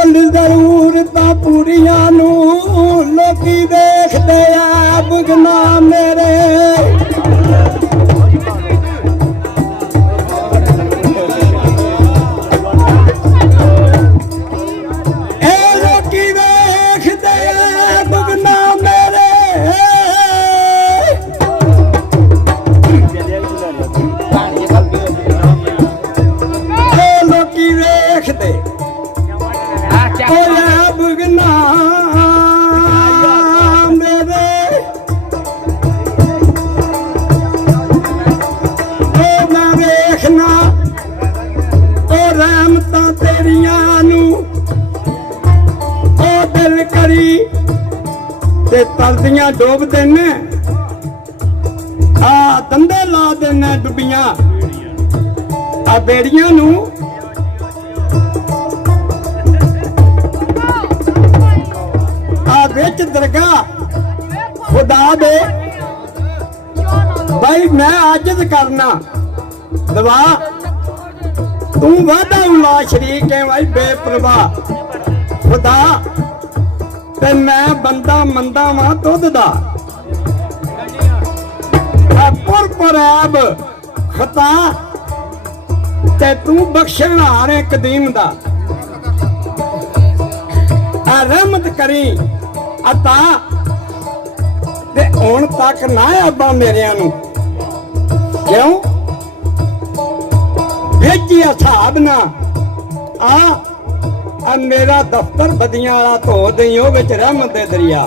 ਮੁੱਲ ਜ਼ਰੂਰਤਾਂ ਪੂਰੀਆਂ ਨੂੰ ਲੋਕੀ ਦੇਖਦੇ ਆ ਬੁਗਨਾ ਮੇਰੇ। ते तरदियां डोब देने आ दंदे ला देने डुबियां आ बेड़ियां नू आ विच दरगाह खुदा दे भाई मैं आजिज़ करना दवा तू वादा उला शरीक है भाई बेपरवाह खुदा ते मैं बंदा मंदा वां दुध दा पुर परैब खता ते तू बख्शण हार कदीम दा रहमत करी अता ते हुण तक ना अब्बा मेरियां नू क्यों भेजी हिसाब ना आ मेरा दफ्तर बदियां वाला धो दई ओ विच रहमत दे दरिया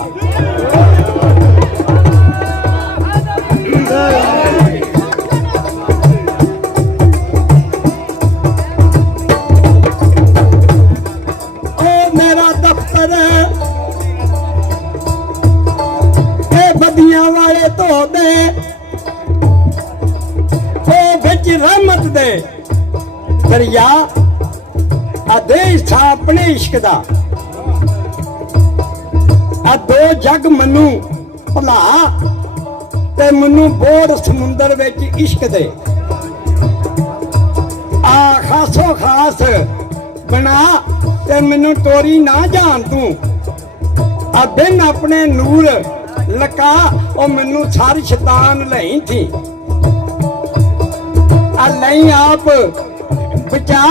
ओ मेरा दफ्तर ए बदियां वाले धो दे ओ विच रहमत दे दरिया दे हिस्सा अपने इश्क दा दो जग मनु भुला ते मनु बोर समुंदर विच इश्क दे खासो खास बना ते मैनू टोरी ना जान तू दिन अपने नूर लका ओ मैनू सारी शैतान लई थी लई आप बचा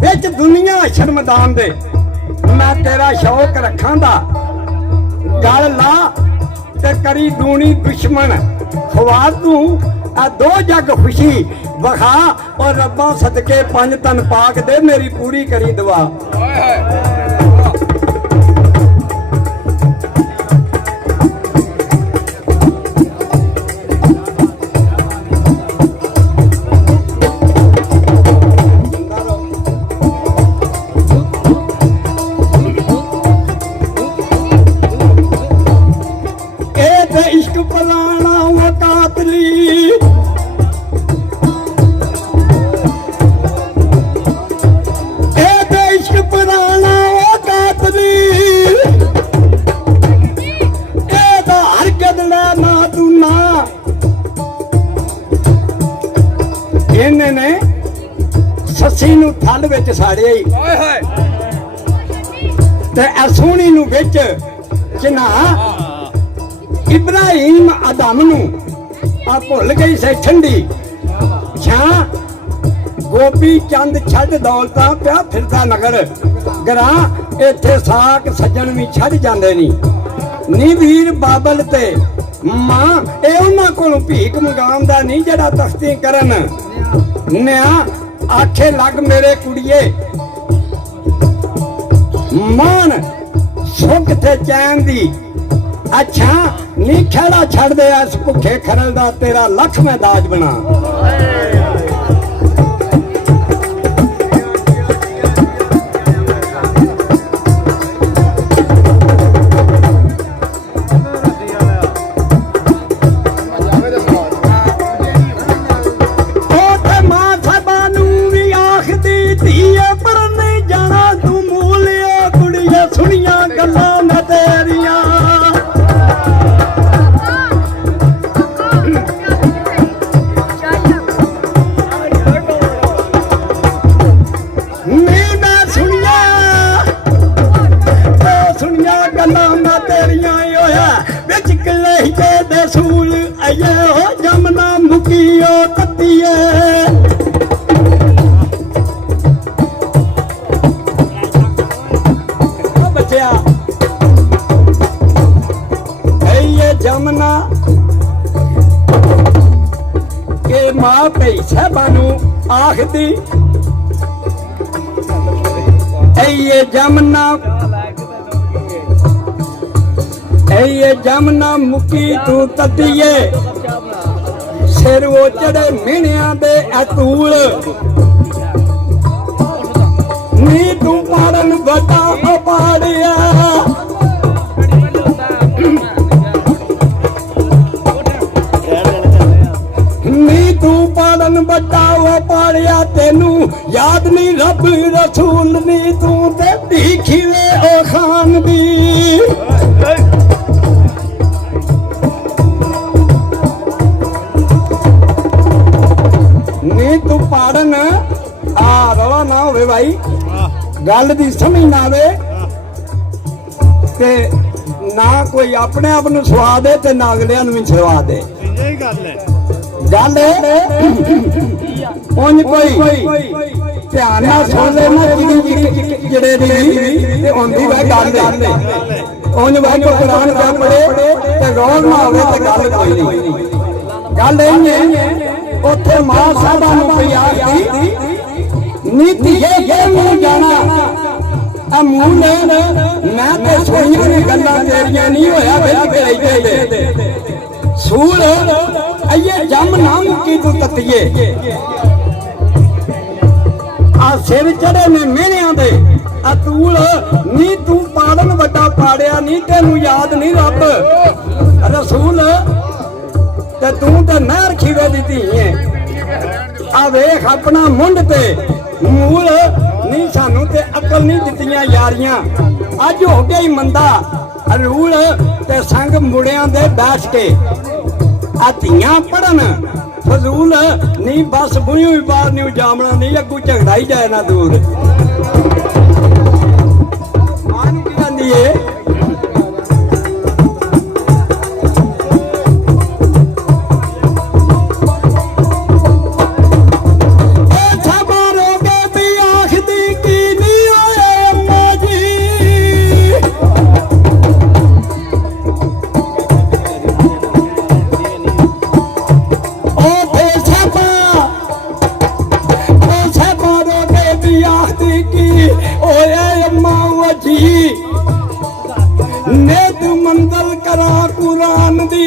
विच दुनिया शर्मदान दे मैं तेरा शौक रखां दा गल ला ते करी दूनी दुश्मन खवा तू दो जग खुशी वखा और रब्बा सदके पंज तन पाक दे मेरी पूरी करी दुआ सस्सी नू ठंड विच साड़िया ते सोहनी नू विच चिन्हा इब्राहिम आदम नू भुल गई से ठंडी छां गोपी चंद छड़ दौलता पिया फिरदा नगर गरां इत्थे साक सज्जन भी छड़ जांदे नी वीर बाबल ते मां ए उन्हां कोलों भीख मंगाउण दा नहीं जिहड़ा तख्ती करन न्या आखे लग मेरे कुड़िए मान सुख ते चैन दी अच्छा नी खेड़ा छड़ दे इस भुखे खरल दा तेरा लख मैं दाज बना रसूल अये हो जमना मुकियो ततिए बच्चा ये जमना के मां भई साहबानू आखदी ये जमना ये जमना मुकी तू ततिए सिर वो चढ़े मीणिया दे अतूल नी तू पारन बता पाड़िया नी तू पालन बटाओ पाड़िया तेनू याद नहीं रब रसूल नी तू ते खिले ओ खान दी नी तू पाड़न आ रवा ना होवे भाई गल दी समझ ना आवे ते ना कोई अपने आप नूं सवा दे ते ना अगलियां नूं भी सवा दे गल उंज कोई ध्यान नाल सुन ले ना जड़े दी ते ओंदी वा गल उंज भाई को कुरान दा पढ़े ते गौर ना होवे ते गल कोई नहीं गल इह उत्थे मां साहबां नूं कोई आखदी नीति ये मुंह जाना आ मुंह ने मैं ते सुनियां ने गल्लां तेरियां नहीं होया बिच दे सूल अये जम नाम की तू ततिए आ सिर चढ़े ने मेहणियां दे अतूल नी तू पालन वड्डा पाड़िया नी तेनू याद नहीं रब रसूल ते तू ते नहर खीवे दी धी है आ वेख अपना मुंड ते मूल नहीं सानू ते अकल नहीं दित्तियां यारियां अज हो गया ही मंदा रूल ते संग मुड़ियां दे बैठ के आ धियां पढ़न फजूल नहीं बस बुहियों भी बाहर नहीं जामना नहीं अगू झगड़ा ही जाए ना दूर मां नूं की कहंदी है नेत मंदल करा कुरान दी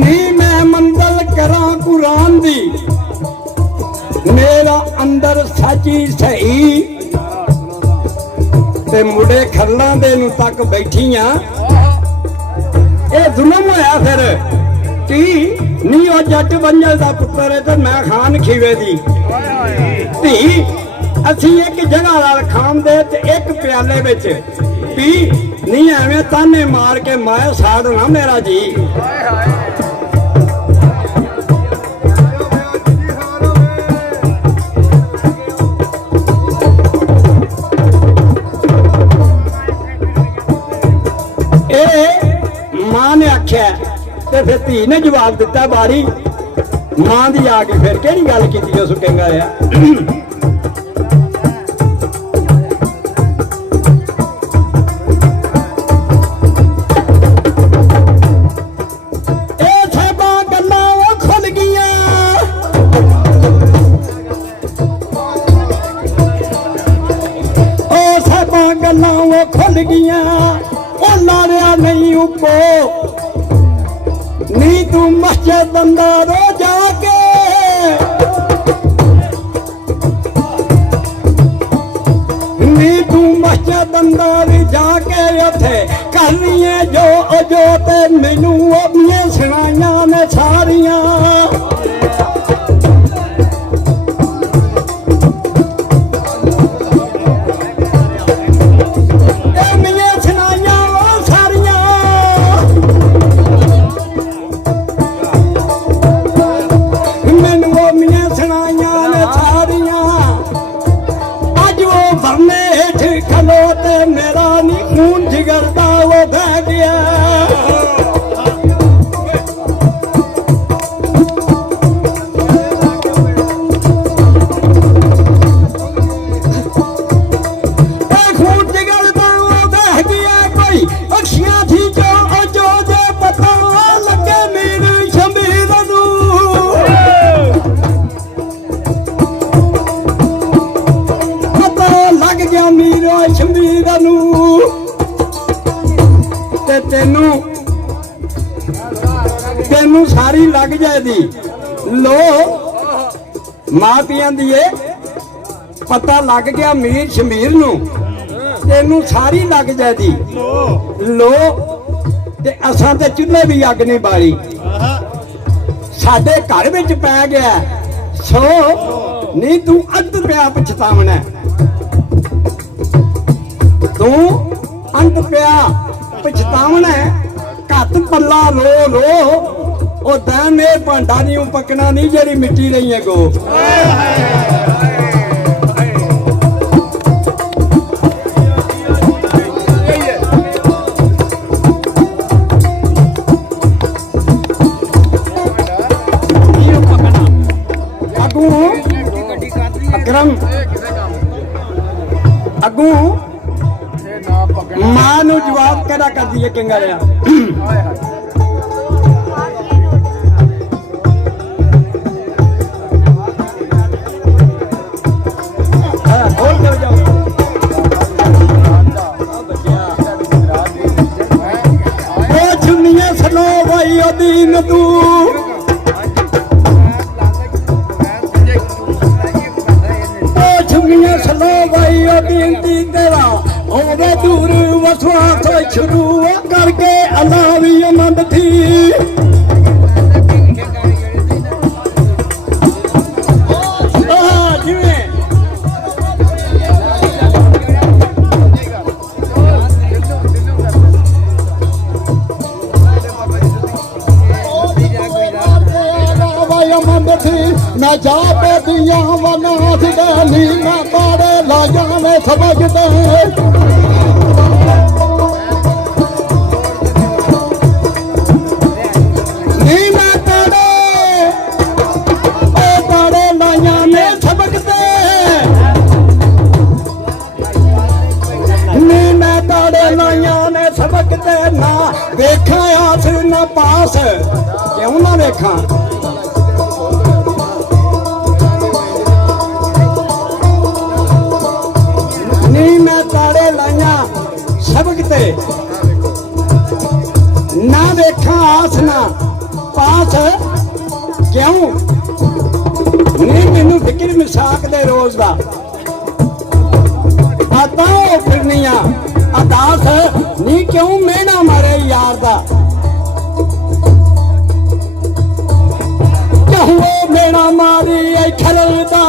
नी मैं मंदल करा कुरान दी मेरा अंदर सची सही ते मुड़े खरला दे नूं तक बैठियां ए जुल्म होया फिर की नी ओ जट बंजल दा पुत्तर है ते मैं खान खीवे दी धी असी एक जगह नाल खांदे ते एक प्याले विच पी नहीं एवें ताने मार के माया साड़ना मेरा जी ए मां ने आख्या ते फिर धी ने जवाब दिता बारी मां दी आ गई फिर केड़ी गल कीती जो सुटेंगा है खुल गया लारिया नहीं उको नी तू मस्जिद अंदर जाके नी तू मस्जिद अंदर जाके उथे करनिए जो ते मैनू अपनिया सुनाइया ने सारिया मेरा नहीं ਸਾਰੀ ਲੱਗ ਜਾਏ ਦੀ ਲੋ ਮਾਂ ਪੀਆਂ ਦੀ ਏ ਪਤਾ ਲੱਗ ਗਿਆ ਮੀਰ ਸ਼ਮੀਰ ਨੂੰ ਤੈਨੂੰ ਸਾਰੀ ਲੱਗ ਜਾਏ ਦੀ ਲੋ ਤੇ ਅਸਾਂ ਤੇ ਚੁੱਲ੍ਹੇ ਵੀ ਅੱਗ ਨਹੀਂ ਬਾਲੀ ਸਾਡੇ ਘਰ ਵਿੱਚ ਪੈ ਗਿਆ ਸੋ ਨਹੀਂ ਤੂੰ ਅੱਧ ਪਿਆ ਪਛਤਾਵਣਾ ਤੂੰ ਅੰਤ ਪਿਆ ਪਛਤਾਵਣਾ ਘੱਟ ਪੱਲਾ ਰੋ ਰੋ ਉਹ ਦਾਨ ਇਹ ਭਾਂਡਾ ਨਹੀਂ ਪਕਣਾ ਨਹੀਂ ਜਿਹੜੀ ਮਿੱਟੀ ਰਹੀ ਹੈ ਗੋ अगू मां नू जवाब केड़ा कर दिए किंगा रिया बोल कर जाओ ओ चुनिया सलो भाई ओ दीन तू सलो भाई बेनती तेरा होवे दूर वसवा तो शुरू करके अल्लाह भी आनंद थी ना जा दिया वनाथ डाली ना पारे लाया में समझते नहीं मैं तारे लाया में सबकते नहीं मैं तारे लाया में सबकते ना देखा आस ना पास क्यों ना देखा सबकते ना देखा आस ना पास क्यों नहीं मैनू फिक्र मिसाक दे रोज दा आता फिरनिया अदास नहीं क्यों मेहना मारे यार दा क्यों वो मेहना मारी खलदा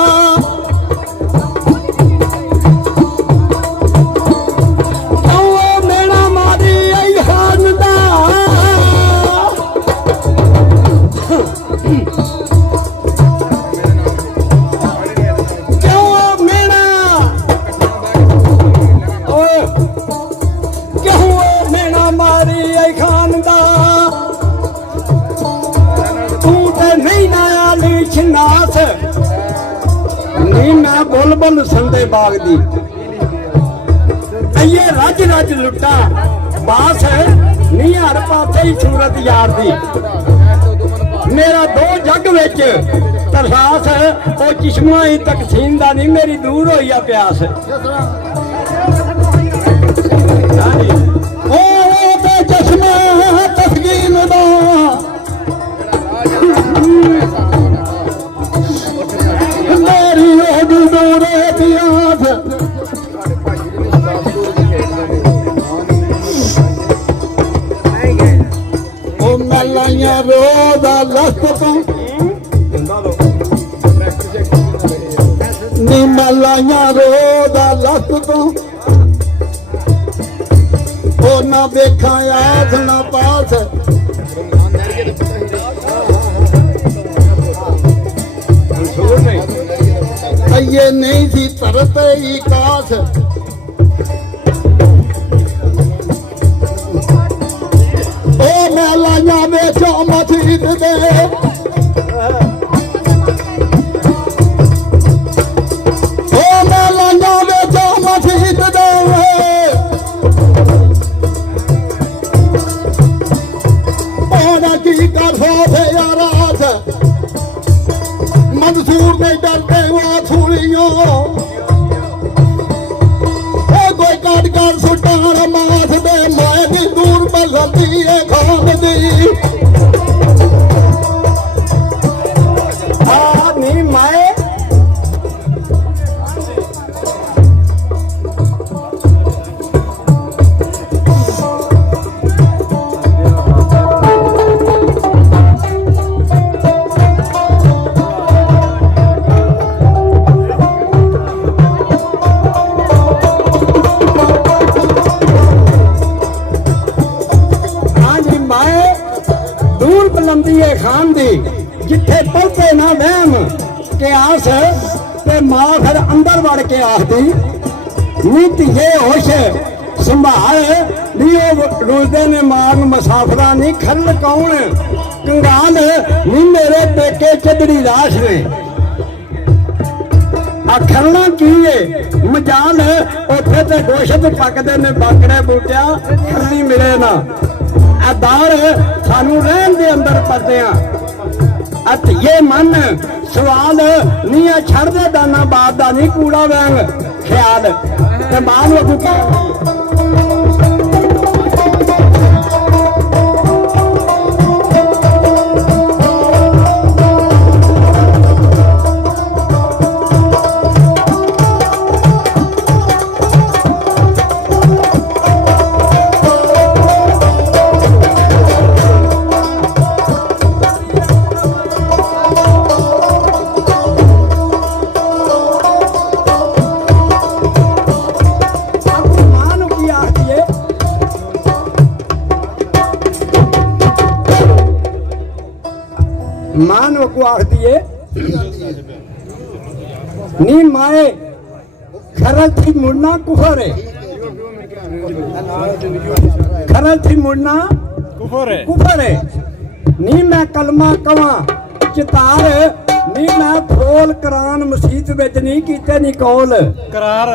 बुलबुल संदे बाग दी ये रज रज लुटा बास नहीं हर पासे ही सूरत यार दी मेरा दो जग विच तरसास ओ चिश्मा ही तकसीम दा नहीं मेरी दूर होई आ प्यास ओ ते चश्मा तस्कीन दा मलाइया रोदा लख तो ना देखा आस ना पास ये नहीं थी तरत ही कास ओ मलाइया बेचो मछली दे मंसूर नहीं डरते वहाँ छुड़ियों कोई काट कर सुटार मास दे मैं दूर बसती है खान दी ਹੋਵੇ ਨਾ ਵਹਿਮ ਕਿਆਸ ਤੇ ਮਾਂ ਫਿਰ ਅੰਦਰ ਵੜ ਕੇ ਆਖਦੀ ਨੀ ਧੀਏ ਹੋਸ਼ ਸੰਭਾਲ ਨੀ ਉਹ ਰੋਜ਼ਦੇ ਨੇ ਮਾਰਨ ਮੁਸਾਫਰਾਂ ਨਹੀਂ ਖਰਲ ਕੌਣ ਕੰਗਾਲ ਨੀ ਮੇਰੇ ਪੇਕੇ ਚੱਦੜੀ ਲਾਸ਼ ਨੇ ਆਖਣਾ ਕੀ ਏ ਮਜਾਲ ਉੱਥੇ ਤੇ ਗੋਸ਼ਤ ਪੱਕਦੇ ਨੇ ਬਾਕੜੇ ਬੂਟਿਆ ਖਰਲੀ ਮਿਲੇ ਨਾ ਅਦਾਰ ਸਾਨੂੰ ਰਹਿਣ ਦੇ ਅੰਦਰ ਪਰਦਿਆਂ ਧੀਏ ਮਨ ਸਵਾਲ ਨੀ ਆ ਛੱਡਦੇ ਦਾਨਾ ਬਾਪ ਦਾ ਨਹੀਂ ਕੂੜਾ ਵਾਂਗ ਖਿਆਲ ਤੇ ਮਾਂ ਨੂੰ ਅੱਗੂ मां नु को आखती है नी माए खरल थी मुड़ना कुफर है खरल थी मुड़ना कुफर है नी मैं कलमा कवा चितार नी मैं फरोल करान मसीत विच नहीं कीते नी कौल करार